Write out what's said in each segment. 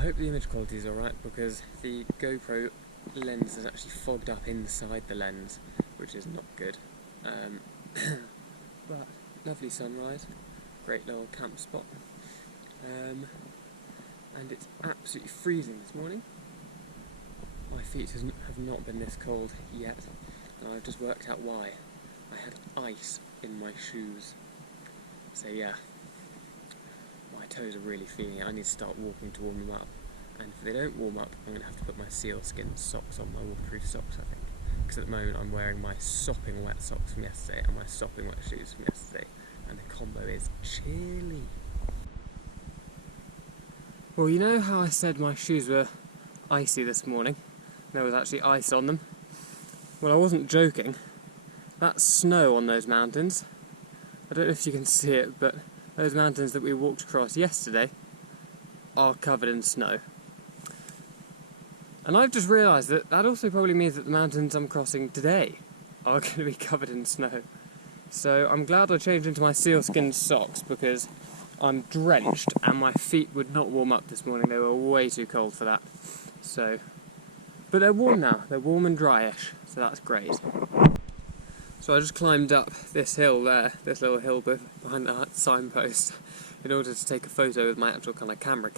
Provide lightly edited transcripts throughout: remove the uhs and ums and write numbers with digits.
I hope the image quality is alright, because the GoPro lens is actually fogged up inside the lens, which is not good. But lovely sunrise, great little camp spot, and it's absolutely freezing this morning. My feet have not been this cold yet, and I've just worked out why. I had ice in my shoes, so yeah, my toes are really feeling it. I need to start walking to warm them up, and if they don't warm up, I'm going to have to put my sealskin socks on, my waterproof socks I think, because at the moment I'm wearing my sopping wet socks from yesterday and my sopping wet shoes from yesterday, and the combo is chilly. Well, you know how I said my shoes were icy this morning? There was actually ice on them. Well, I wasn't joking. That's snow on those mountains. I don't know if you can see it, but those mountains that we walked across yesterday are covered in snow. And I've just realised that that also probably means that the mountains I'm crossing today are going to be covered in snow. So I'm glad I changed into my sealskin socks, because I'm drenched and my feet would not warm up this morning. They were way too cold for that. So, but they're warm now. They're warm and dryish, so that's great. So I just climbed up this hill there, this little hill behind the signpost, in order to take a photo with my actual kind of camera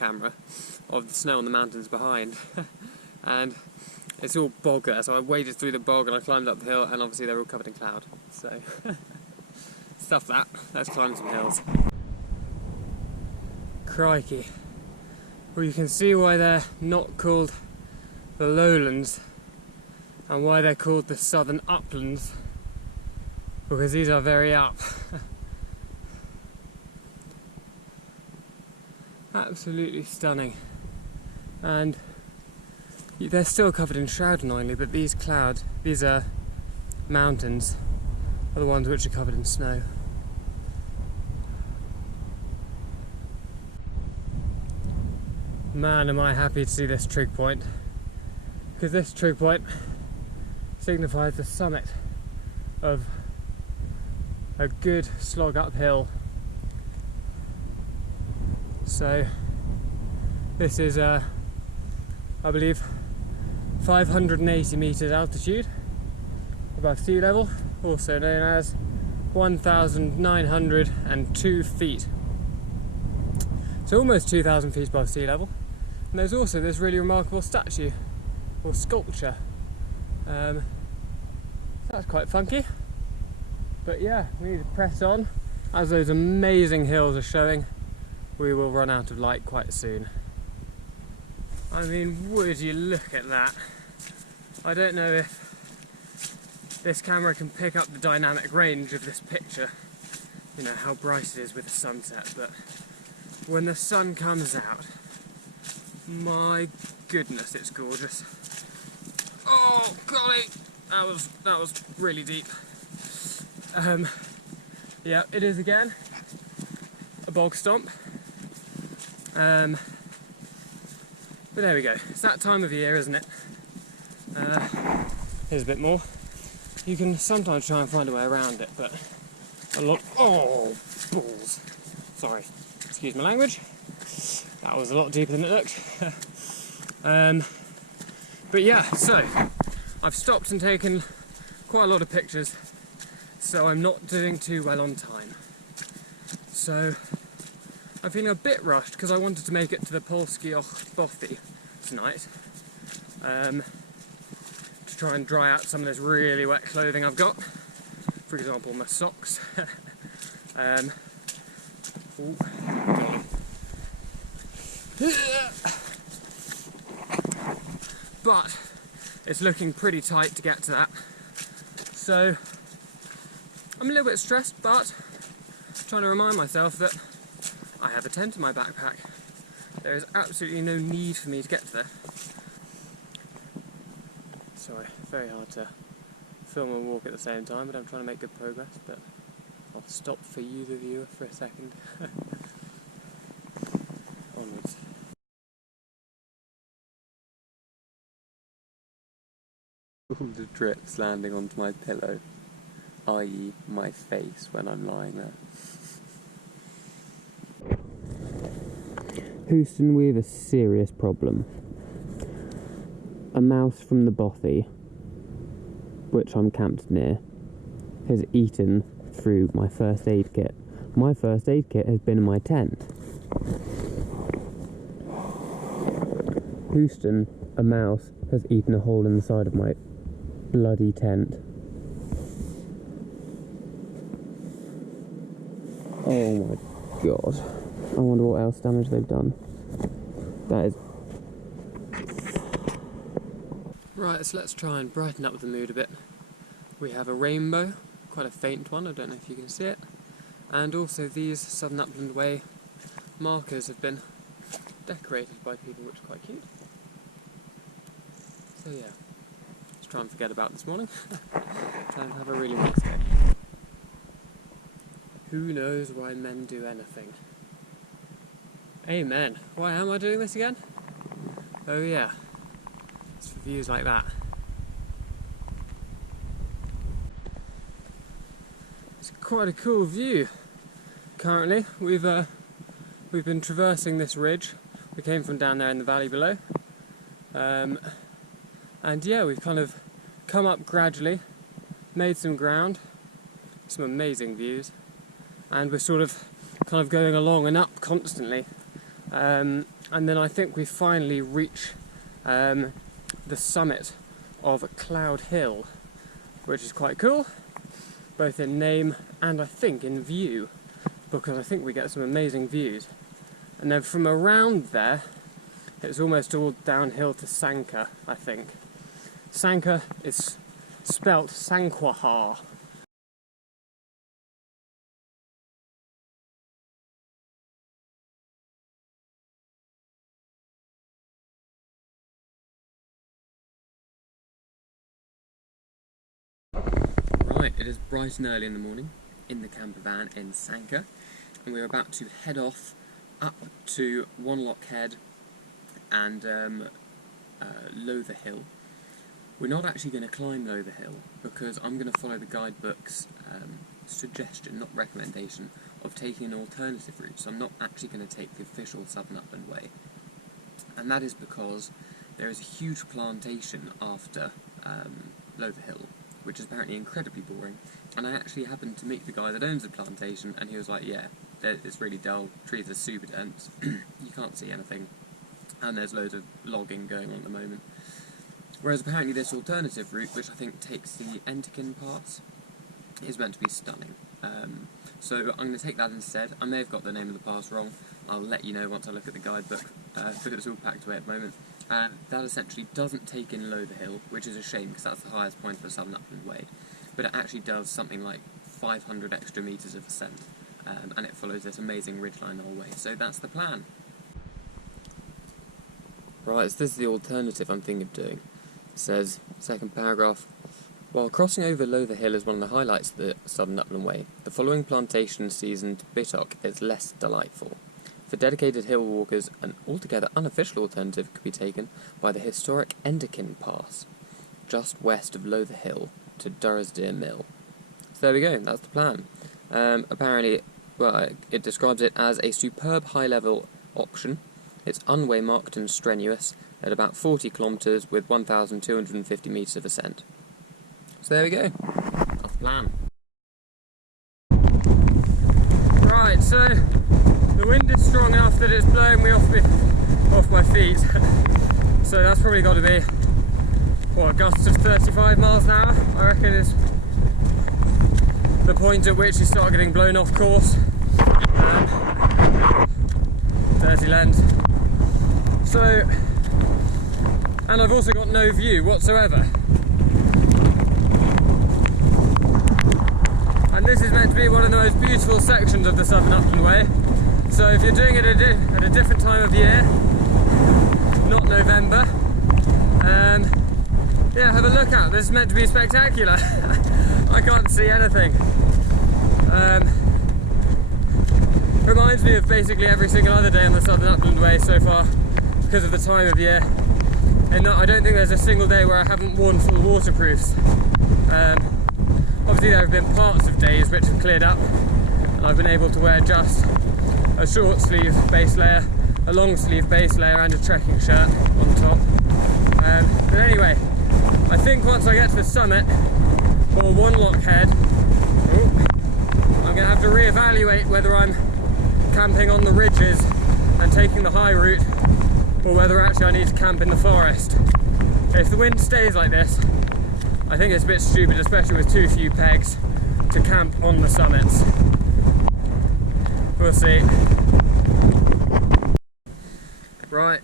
of the snow on the mountains behind. And it's all bog there, so I waded through the bog and I climbed up the hill, and obviously they're all covered in cloud. So, stuff that. Let's climb some hills. Crikey. Well, you can see why they're not called the lowlands and why they're called the Southern Uplands, because these are very up. Absolutely stunning. And they're still covered in shroud annoyingly, but these mountains are the ones which are covered in snow. Man, am I happy to see this trig point, because this trig point signifies the summit of a good slog uphill. So this is I believe 580 meters altitude above sea level, also known as 1,902 feet. So almost 2,000 feet above sea level. And there's also this really remarkable statue, or sculpture. That's quite funky. But yeah, we need to press on. As those amazing hills are showing, we will run out of light quite soon. I mean, would you look at that? I don't know if this camera can pick up the dynamic range of this picture, you know, how bright it is with the sunset, but when the sun comes out, my goodness, it's gorgeous. Oh golly, that was really deep. Yeah, it is again a bog stomp. But there we go. It's that time of year, isn't it? Here's a bit more. You can sometimes try and find a way around it, but oh, balls. Sorry, excuse my language. That was a lot deeper than it looked. But yeah, so I've stopped and taken quite a lot of pictures, so I'm not doing too well on time. So I'm feeling a bit rushed because I wanted to make it to the Polskioch Bothy tonight, to try and dry out some of this really wet clothing I've got. For example, my socks. But it's looking pretty tight to get to that. So I'm a little bit stressed, but trying to remind myself that I have a tent in my backpack. There is absolutely no need for me to get to there. Sorry, very hard to film and walk at the same time, but I'm trying to make good progress, but I'll stop for you, the viewer, for a second. Onwards. All the drips landing onto my pillow, i.e. my face when I'm lying there. Houston, we have a serious problem. A mouse from the bothy, which I'm camped near, has eaten through my first aid kit. My first aid kit has been in my tent. Houston, a mouse, has eaten a hole in the side of my bloody tent. Oh my god. I wonder what else damage they've done. That is... Right, so let's try and brighten up the mood a bit. We have a rainbow, quite a faint one, I don't know if you can see it. And also these Southern Upland Way markers have been decorated by people, which is quite cute. So yeah, let's try and forget about this morning. Try and have a really nice day. Who knows why men do anything? Amen. Why am I doing this again? Oh yeah, it's for views like that. It's quite a cool view. Currently, we've been traversing this ridge. We came from down there in the valley below, and yeah, we've kind of come up gradually, made some ground, some amazing views, and we're sort of kind of going along and up constantly. And then I think we finally reach the summit of Cloud Hill, which is quite cool, both in name and I think in view, because I think we get some amazing views. And then from around there, it's almost all downhill to Sanka, I think. Sanka is spelt Sanquahar. Right, it is bright and early in the morning in the camper van in Sanka, and we're about to head off up to One Lock Head and Lowther Hill. We're not actually going to climb Lowther Hill because I'm going to follow the guidebook's suggestion, not recommendation, of taking an alternative route. So I'm not actually going to take the official Southern Upland Way, and that is because there is a huge plantation after Lowther Hill, which is apparently incredibly boring. And I actually happened to meet the guy that owns the plantation, and he was like, yeah, it's really dull, trees are super dense, you can't see anything, and there's loads of logging going on at the moment. Whereas apparently this alternative route, which I think takes the Enterkin Pass, is meant to be stunning. So I'm going to take that instead. I may have got the name of the pass wrong, I'll let you know once I look at the guidebook, but it's all packed away at the moment. That essentially doesn't take in Lowther Hill, which is a shame because that's the highest point of the Southern Upland Way, but it actually does something like 500 extra metres of ascent, and it follows this amazing ridgeline the whole way, so that's the plan. Right, so this is the alternative I'm thinking of doing. It says, second paragraph, while crossing over Lowther Hill is one of the highlights of the Southern Upland Way, the following plantation seasoned bittock is less delightful. For dedicated hill walkers, an altogether unofficial alternative could be taken by the historic Enterkin Pass, just west of Lowther Hill to Daer Mill. So there we go, that's the plan. Apparently, well, it describes it as a superb high-level option. It's unwaymarked and strenuous at about 40 kilometres with 1,250 metres of ascent. So there we go, that's the plan. Right, so the wind is strong enough that it's blowing me off my feet. So that's probably got to be, what, a gust of 35 miles an hour, I reckon is the point at which you start getting blown off course. Dirty lens. So, and I've also got no view whatsoever. And this is meant to be one of the most beautiful sections of the Southern Upland Way. So if you're doing it at a different time of year, not November, yeah, have a look out. This is meant to be spectacular. I can't see anything. Reminds me of basically every single other day on the Southern Upland Way so far because of the time of year. And I don't think there's a single day where I haven't worn full waterproofs. Obviously there have been parts of days which have cleared up and I've been able to wear just a short sleeve base layer a long sleeve base layer and a trekking shirt on top. But anyway, I think once I get to the summit, or One Lock Head, I'm going to have to reevaluate whether I'm camping on the ridges and taking the high route, or whether actually I need to camp in the forest. If the wind stays like this, I think it's a bit stupid, especially with too few pegs, to camp on the summits. We'll see. Right,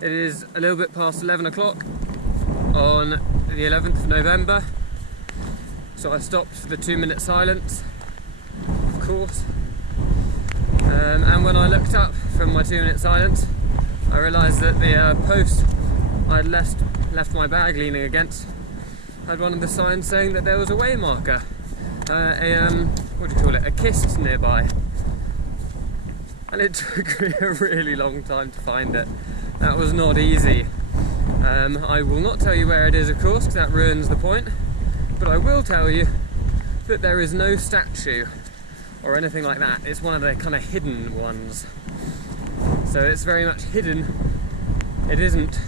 it is a little bit past 11 o'clock on the 11th of November, so I stopped for the 2-minute silence, of course, and when I looked up from my 2-minute silence, I realised that the post I'd left my bag leaning against had one of the signs saying that there was a way marker, what do you call it, a kist nearby. And it took me a really long time to find it. That was not easy. I will not tell you where it is, of course, because that ruins the point, but I will tell you that there is no statue or anything like that. It's one of the kind of hidden ones. So it's very much hidden. It isn't,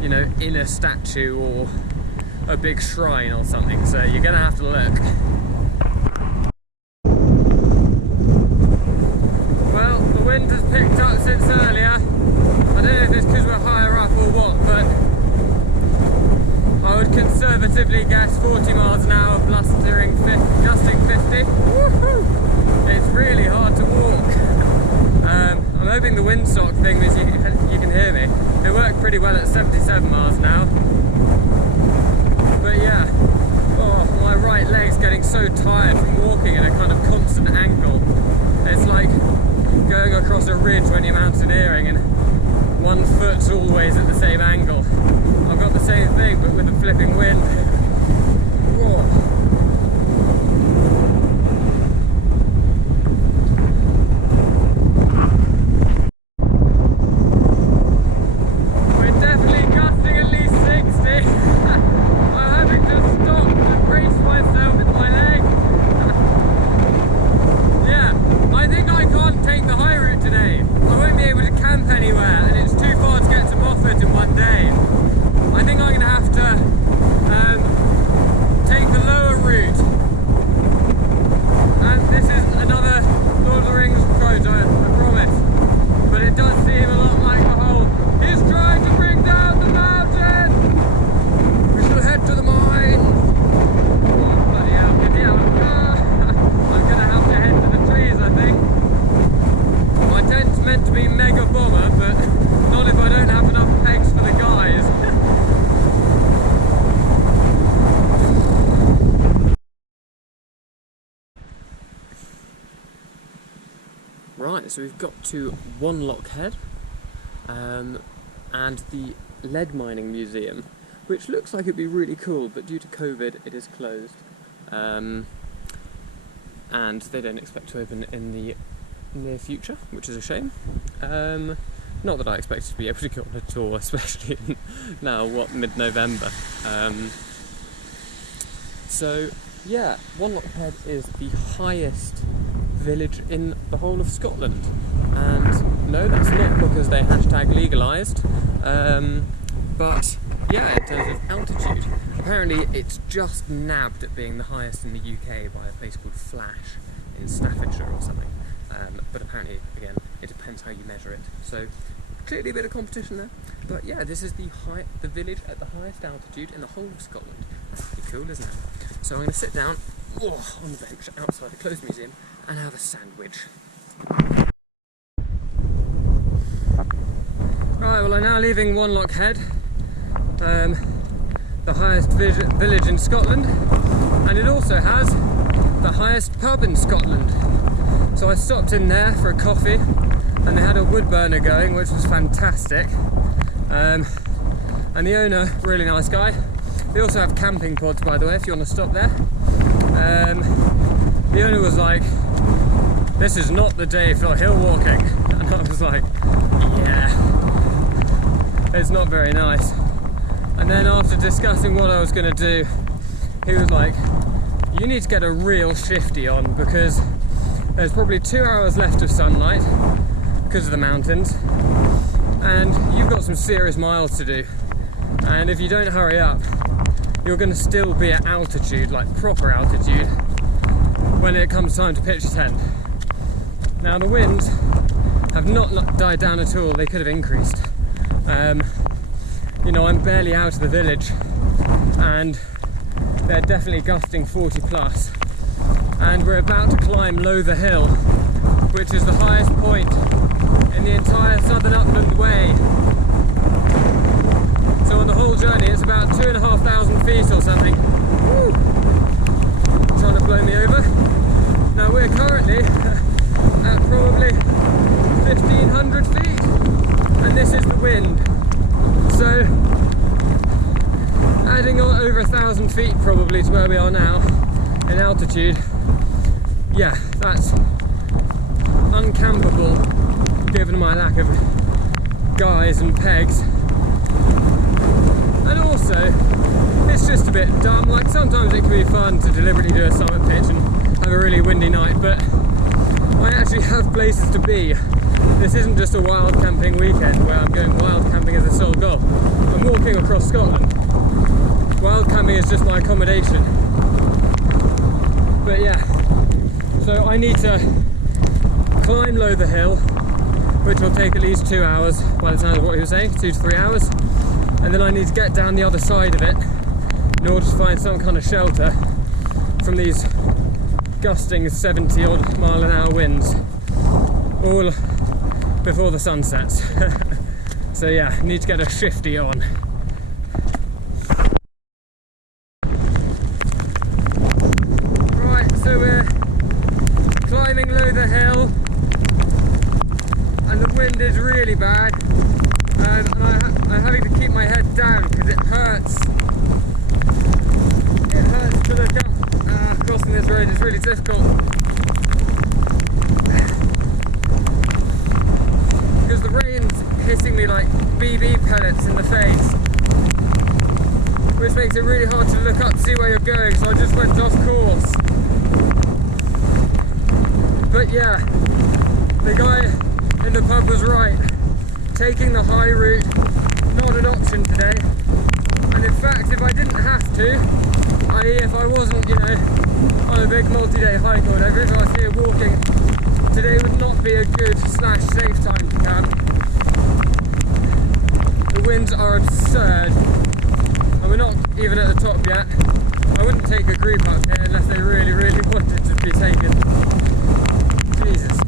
you know, in a statue or a big shrine or something, so you're gonna have to look. Well, the wind has picked up since earlier. I don't know if it's because we're higher up or what, but I would conservatively guess 40 miles an hour, gusting 50. Woohoo! It's really hard to walk. I'm hoping the windsock thing means you can hear me. It worked pretty well at 77 miles an hour. But yeah, oh, my right leg's getting so tired from walking in a kind of constant angle. It's like going across a ridge when you're mountaineering and one foot's always at the same angle. I've got the same thing but with a flipping wind. Whoa. Right, so we've got to One Lock Head and the lead mining museum, which looks like it'd be really cool, but due to COVID it is closed, and they don't expect to open in the near future, which is a shame. Not that I expected to be able to go on a tour, especially now, mid-November. So yeah, One Lock Head is the highest village in the whole of Scotland, and no, that's not because they #legalised, but yeah, in terms of altitude, apparently it's just nabbed at being the highest in the UK by a place called Flash in Staffordshire or something, but apparently, again, it depends how you measure it, so clearly a bit of competition there, but yeah, this is the village at the highest altitude in the whole of Scotland. That's pretty cool, isn't it? So I'm going to sit down on the bench outside the closed museum and have a sandwich. Right, well, I'm now leaving One Lock Head, the highest village in Scotland, and it also has the highest pub in Scotland. So I stopped in there for a coffee, and they had a wood burner going, which was fantastic. And the owner, really nice guy. They also have camping pods, by the way, if you want to stop there. The owner was like, "This is not the day for hill walking," and I was like, yeah, it's not very nice. And then after discussing what I was going to do, he was like, "You need to get a real shifty on, because there's probably 2 hours left of sunlight, because of the mountains, and you've got some serious miles to do, and if you don't hurry up, you're going to still be at altitude, like proper altitude, when it comes time to pitch a tent. Now the winds have not died down at all, they could have increased. You know, I'm barely out of the village and they're definitely gusting 40 plus, and we're about to climb Lowther Hill, which is the highest point in the entire Southern Upland Way. So on the whole journey it's about 2,500 feet or something. Woo! Trying to blow me over. Now we're currently at probably 1,500 feet, and this is the wind. So adding on over 1,000 feet probably to where we are now in altitude, yeah, that's uncampable given my lack of guys and pegs. And also, it's just a bit dumb. Like, sometimes it can be fun to deliberately do a summit pitch and have a really windy night, but I actually have places to be. This isn't just a wild camping weekend where I'm going wild camping as a sole goal. I'm walking across Scotland. Wild camping is just my accommodation. But yeah, so I need to climb Lowther Hill, which will take at least 2 hours by the sound of what he was saying, 2 to 3 hours. And then I need to get down the other side of it in order to find some kind of shelter from these gusting 70 odd mile an hour winds, all before the sun sets. So yeah, need to get a shifty on. Right, so we're climbing Lowther Hill and the wind is really bad, and I'm having to keep my head down because it hurts. It hurts to look up. Crossing this road is really difficult because the rain's hitting me like BB pellets in the face, which makes it really hard to look up to see where you're going, so I just went off course. But yeah, the guy in the pub was right. Taking the high route, not an option today. And in fact, if I didn't have to, i.e. if I wasn't, you know, on a big multi-day hike or whatever, if I was here walking, today would not be a good / safe time to camp. The winds are absurd, and we're not even at the top yet. I wouldn't take a group up here unless they really, really wanted to be taken. Jesus.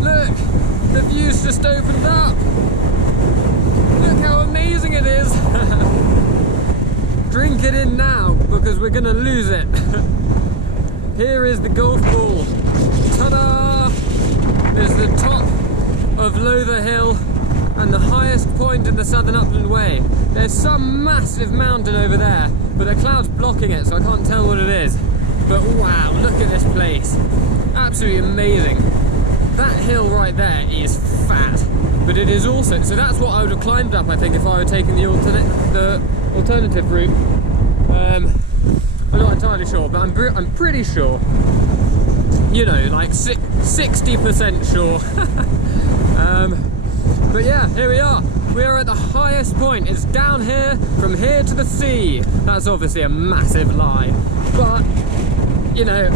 Look, the view's just opened up. Look how amazing it is. Drink it in now, because we're gonna lose it. Here is the golf ball. Ta-da! There's the top of Lowther Hill and the highest point in the Southern Upland Way. There's some massive mountain over there, but the cloud's blocking it, so I can't tell what it is. But wow, look at this place. Absolutely amazing. That hill right there is fat, but it is also, so that's what I would have climbed up, I think, if I were taking the alternative route. I'm not entirely sure, but I'm pretty sure, you know, like 60% sure. But yeah, here we are. We are at the highest point. It's down here, from here to the sea. That's obviously a massive lie, but you know,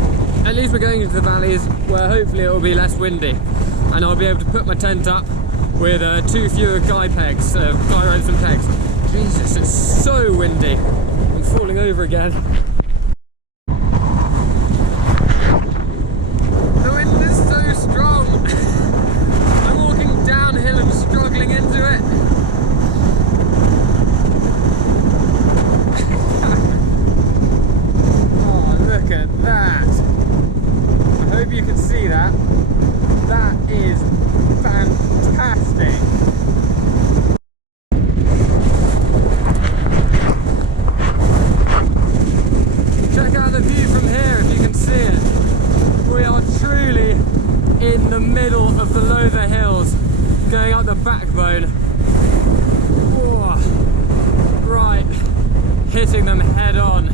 at least we're going into the valleys where hopefully it will be less windy, and I'll be able to put my tent up with 2 fewer guy pegs, guy ropes and pegs. Jesus, it's so windy. I'm falling over again. The wind is so strong. I'm walking downhill and struggling into it. Oh, look at that. I hope you can see that. That is fantastic. Check out the view from here if you can see it. We are truly in the middle of the Lowther Hills, going up the backbone. Whoa. Right, hitting them head on.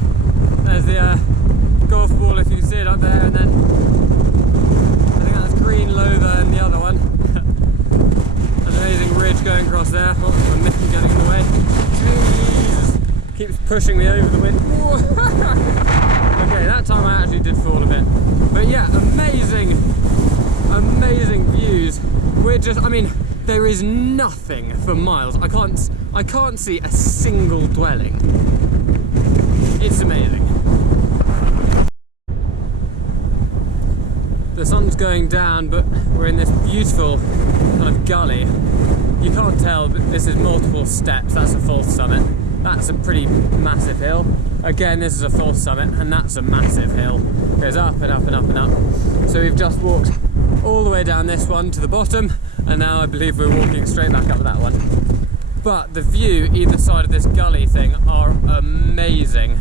There's the golf ball, if you can see it up there, and then I think that's green Lowther and the other one. An amazing ridge going across there. Oh, my mitten getting in the way. Jesus! Keeps pushing me over the wind. Okay, that time I actually did fall a bit. But yeah, amazing, amazing views. We're just, I mean, there is nothing for miles. I can't see a single dwelling. It's amazing. The sun's going down, but we're in this beautiful kind of gully. You can't tell, but this is multiple steps. That's a false summit. That's a pretty massive hill. Again, this is a false summit, and that's a massive hill. It goes up and up and up and up. So we've just walked all the way down this one to the bottom, and now I believe we're walking straight back up that one. But the view either side of this gully thing are amazing.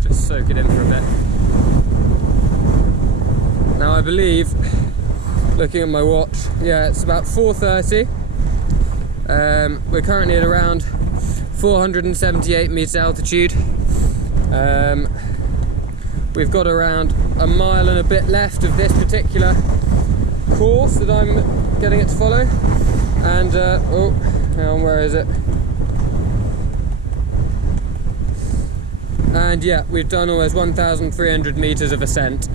Just soak it in for a bit. Now I believe, looking at my watch, yeah, it's about 4:30. We're currently at around 478 metres altitude. We've got around a mile and a bit left of this particular course that I'm getting it to follow. And, oh, hang on, where is it? And yeah, we've done almost 1,300 metres of ascent,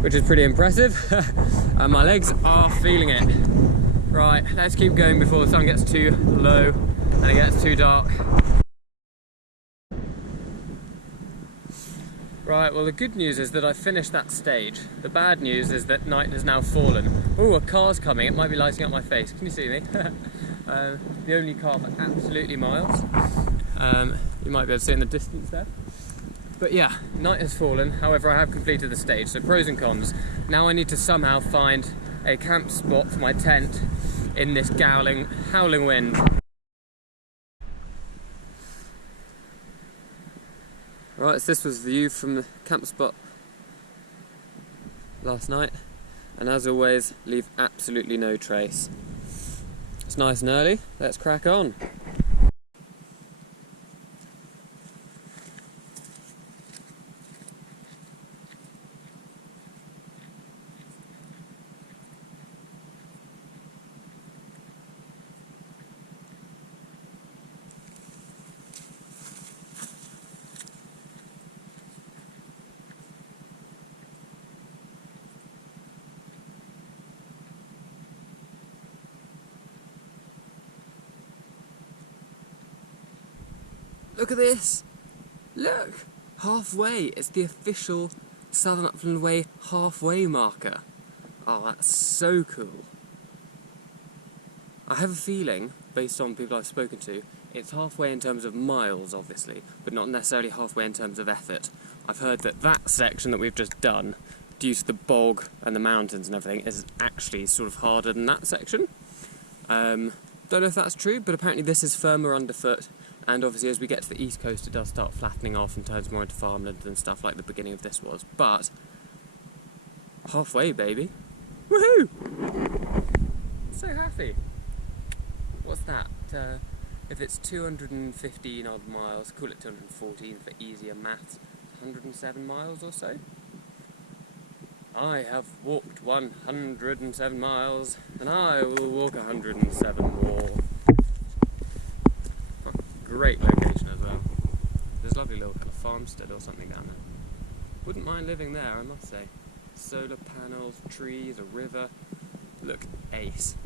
which is pretty impressive. And my legs are feeling it. Right, let's keep going before the sun gets too low and it gets too dark. Right, well the good news is that I finished that stage. The bad news is that night has now fallen. Oh, a car's coming, it might be lighting up my face. Can you see me? The only car for absolutely miles. You might be able to see in the distance there. But yeah, night has fallen, however I have completed the stage, so pros and cons. Now I need to somehow find a camp spot for my tent in this howling wind. Right, so this was the view from the camp spot last night, and as always, leave absolutely no trace. It's nice and early, let's crack on. Look at this! Look! Halfway! It's the official Southern Upland Way halfway marker. Oh, that's so cool. I have a feeling, based on people I've spoken to, it's halfway in terms of miles, obviously, but not necessarily halfway in terms of effort. I've heard that that section that we've just done, due to the bog and the mountains and everything, is actually sort of harder than that section. Don't know if that's true, but apparently this is firmer underfoot. And obviously as we get to the east coast it does start flattening off and turns more into farmland and stuff like the beginning of this was. But, halfway baby! Woohoo! So happy! What's that? If it's 215 odd miles, call it 214 for easier maths, 107 miles or so? I have walked 107 miles, and I will walk 107 more. Great location as well. There's a lovely little kind of farmstead or something down there. Wouldn't mind living there, I must say. Solar panels, trees, a river. Look, ace.